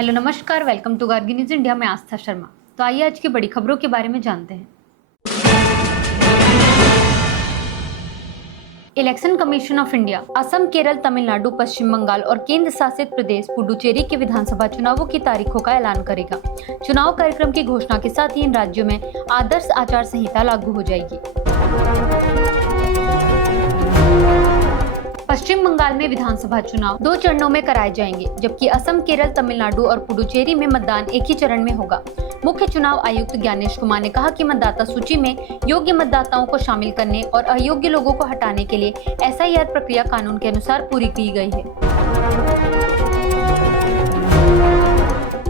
Hello नमस्कार, welcome to Gargi News India. में आस्था शर्मा। तो आइए आज की बड़ी खबरों के बारे में जानते हैं। Election commission of India Assam, Kerala, Tamil Nadu, Paschim Bangal और केंद्र शासित प्रदेश पुडुचेरी के विधानसभा चुनावों की तारीखों का ऐलान करेगा। चुनाव कार्यक्रम की घोषणा के साथ ही इन राज्यों में आदर्श आचार संहिता लागू हो जाएगी। पश्चिम बंगाल में विधानसभा चुनाव 2 चरणों में कराए जाएंगे, जबकि असम, केरल, तमिलनाडु और पुडुचेरी में मतदान एक ही चरण में होगा। मुख्य चुनाव आयुक्त ज्ञानेश कुमार ने कहा कि मतदाता सूची में योग्य मतदाताओं को शामिल करने और अयोग्य लोगों को हटाने के लिए SIR प्रक्रिया कानून के अनुसार पूरी की गई है।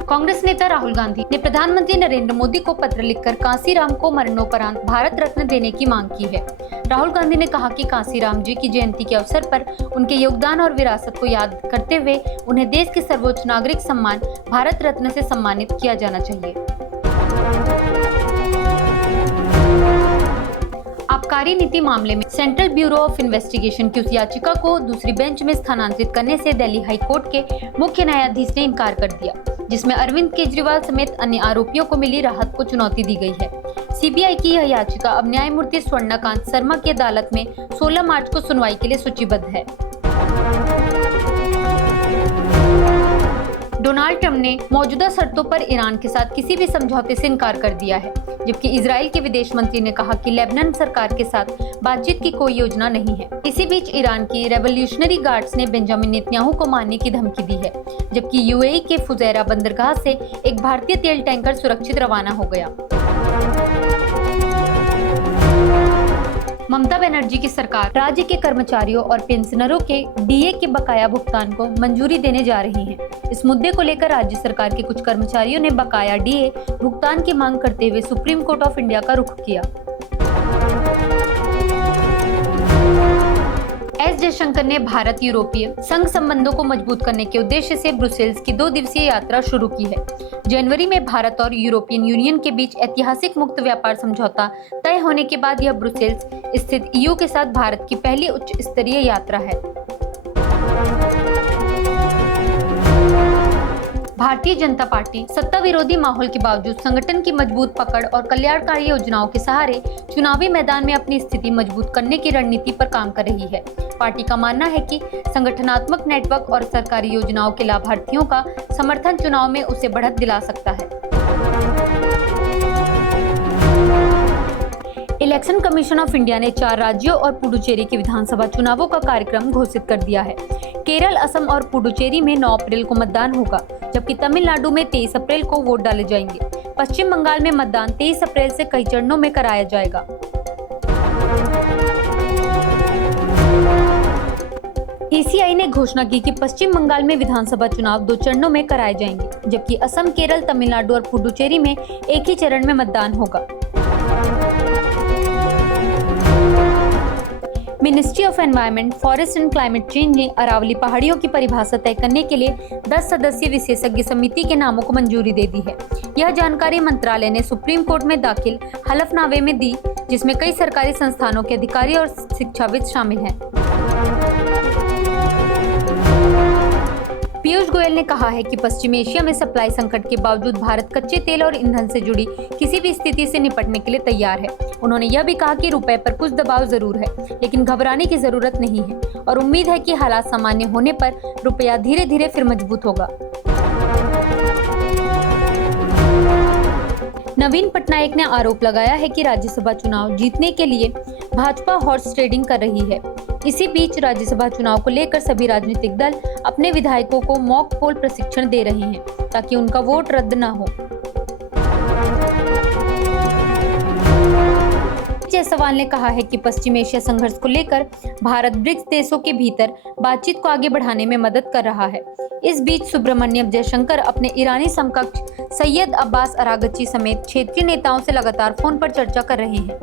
कांग्रेस नेता राहुल गांधी ने प्रधानमंत्री नरेंद्र मोदी को पत्र लिखकर कांसीराम को मरणोपरांत भारत रत्न देने की मांग की है। राहुल गांधी ने कहा कि कांसीराम जी की जयंती के अवसर पर उनके योगदान और विरासत को याद करते हुए उन्हें देश के सर्वोच्च नागरिक सम्मान भारत रत्न से सम्मानित किया जाना चाहिए। आबकारी नीति मामले में सेंट्रल ब्यूरो ऑफ इन्वेस्टिगेशन की उस याचिका को दूसरी बेंच में स्थानांतरित करने से दिल्ली हाई कोर्ट के मुख्य न्यायाधीश ने इनकार कर दिया, जिसमें अरविंद केजरीवाल समेत अन्य आरोपियों को मिली राहत को चुनौती दी गई है। CBI की यह याचिका अब न्यायमूर्ति स्वर्णकांत शर्मा की अदालत में 16 मार्च को सुनवाई के लिए सूचीबद्ध है। डोनाल्ड ट्रंप ने मौजूदा शर्तों पर ईरान के साथ किसी भी समझौते से इनकार कर दिया है, जबकि इजराइल के विदेश मंत्री ने कहा कि लेबनान सरकार के साथ बातचीत की कोई योजना नहीं है। इसी बीच ईरान की रेवोल्यूशनरी गार्ड्स ने बेंजामिन नेतन्याहू को मारने की धमकी दी है, जबकि UAE के फुजैरा बंदरगाह से एक भारतीय तेल टैंकर सुरक्षित रवाना हो गया। ममता बनर्जी की सरकार राज्य के कर्मचारियों और पेंशनरों के DA के बकाया भुगतान को मंजूरी देने जा रही है। इस मुद्दे को लेकर राज्य सरकार के कुछ कर्मचारियों ने बकाया DA भुगतान की मांग करते हुए सुप्रीम कोर्ट ऑफ इंडिया का रुख किया। S जयशंकर ने भारत यूरोपीय संघ संबंधों को मजबूत करने के उद्देश्य से ब्रुसेल्स की 2 दिवसीय यात्रा शुरू की है। जनवरी में भारत और यूरोपियन यूनियन के बीच ऐतिहासिक मुक्त व्यापार समझौता तय होने के बाद यह ब्रुसेल्स स्थित EU के साथ भारत की पहली उच्च स्तरीय यात्रा है। भारतीय जनता पार्टी सत्ता विरोधी माहौल के बावजूद संगठन की मजबूत पकड़ और कल्याणकारी योजनाओं के सहारे चुनावी मैदान में अपनी स्थिति मजबूत करने की रणनीति पर काम कर रही है। पार्टी का मानना है कि संगठनात्मक नेटवर्क और सरकारी योजनाओं के लाभार्थियों का समर्थन चुनाव में उसे बढ़त दिला सकता है। इलेक्शन कमीशन ऑफ इंडिया ने 4 राज्यों और पुडुचेरी के विधानसभा चुनावों का कार्यक्रम घोषित कर दिया है। केरल, असम और पुडुचेरी में 9 अप्रैल को मतदान होगा, जबकि तमिलनाडु में 23 अप्रैल को वोट डाले जाएंगे। पश्चिम बंगाल में मतदान 23 अप्रैल से कई चरणों में कराया जाएगा। ECI ने घोषणा की कि पश्चिम बंगाल में विधानसभा चुनाव 2 चरणों में कराए जाएंगे, जबकि असम, केरल, तमिलनाडु और पुडुचेरी में एक ही चरण में मतदान होगा। Ministry of environment, forest and climate change ने अरावली पहाड़ियों की परिभाषा तय करने के लिए 10 सदस्यीय विशेषज्ञ समिति के नामों को मंजूरी दे दी है। यह जानकारी मंत्रालय ने सुप्रीम कोर्ट में दाखिल हलफनामे में दी, जिसमें कई सरकारी संस्थानों के अधिकारी और शिक्षाविद शामिल हैं। पीयूष गोयल ने कहा है कि पश्चिम एशिया में सप्लाई संकट के बावजूद भारत कच्चे तेल और ईंधन से जुड़ी किसी भी स्थिति से निपटने के लिए तैयार है। उन्होंने यह भी कहा कि रुपए पर कुछ दबाव जरूर है, लेकिन घबराने की जरूरत नहीं है और उम्मीद है कि हालात सामान्य होने पर रुपया धीरे धीरे फिर मजबूत होगा। नवीन पटनायक ने आरोप लगाया है कि राज्यसभा चुनाव जीतने के लिए भाजपा हॉर्स ट्रेडिंग कर रही है। इसी बीच राज्यसभा चुनाव को लेकर सभी राजनीतिक दल अपने विधायकों को मॉक पोल प्रशिक्षण दे रहे हैं, ताकि उनका वोट रद्द न हो। जायसवाल ने कहा है कि पश्चिम एशिया संघर्ष को लेकर भारत ब्रिक्स देशों के भीतर बातचीत को आगे बढ़ाने में मदद कर रहा है। इस बीच सुब्रमण्यम जयशंकर अपने ईरानी समकक्ष सैयद अब्बास अरागची समेत क्षेत्रीय नेताओं से लगातार फोन पर चर्चा कर रहे हैं।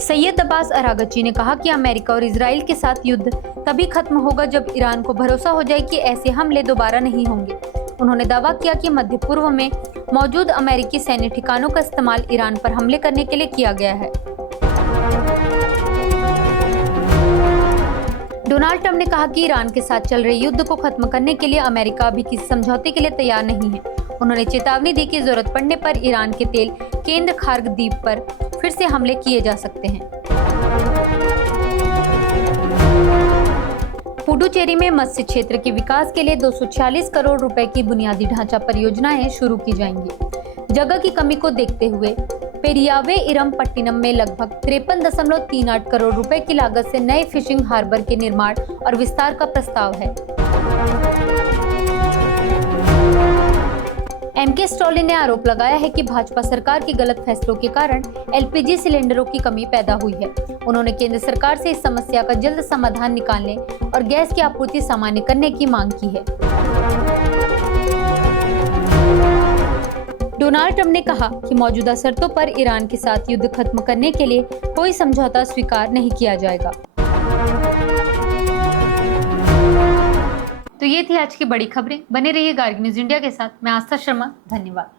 सैयद अब्बास अरागची ने कहा कि अमेरिका और इजराइल के साथ युद्ध तभी खत्म होगा जब ईरान को भरोसा हो जाए कि ऐसे हमले दोबारा नहीं होंगे। उन्होंने दावा किया कि मध्य पूर्व में मौजूद अमेरिकी सैन्य ठिकानों का इस्तेमाल ईरान पर हमले करने के लिए किया गया है। डोनाल्ड ट्रंप ने कहा कि ईरान के साथ चल रहे युद्ध को खत्म करने के लिए अमेरिका अभी किसी समझौते के लिए तैयार नहीं है। उन्होंने चेतावनी दी कि जरूरत पड़ने पर ईरान के तेल केंद्र खार्ग द्वीप पर फिर से हमले किए जा सकते हैं। पुडुचेरी में मत्स्य क्षेत्र के विकास के लिए 246 करोड़ रुपए की बुनियादी ढांचा परियोजनाएं शुरू की जाएंगी। जगह की कमी को देखते हुए पेरियावे इरमपट्टिनम में लगभग 53.38 करोड़ रुपए की लागत से नए फिशिंग हार्बर के निर्माण और विस्तार का प्रस्ताव है। एमके स्टॉलिन ने आरोप लगाया है कि भाजपा सरकार के गलत फैसलों के कारण एलपीजी सिलेंडरों की कमी पैदा हुई है। उन्होंने केंद्र सरकार से इस समस्या का जल्द समाधान निकालने और गैस की आपूर्ति सामान्य करने की मांग की है। डोनाल्ड ट्रंप ने कहा कि मौजूदा शर्तों पर ईरान के साथ युद्ध खत्म करने के लिए कोई समझौता स्वीकार नहीं किया जाएगा। तो ये थी आज की बड़ी खबरें। बने रहिए गार्ग न्यूज इंडिया के साथ। मैं आस्था शर्मा, धन्यवाद।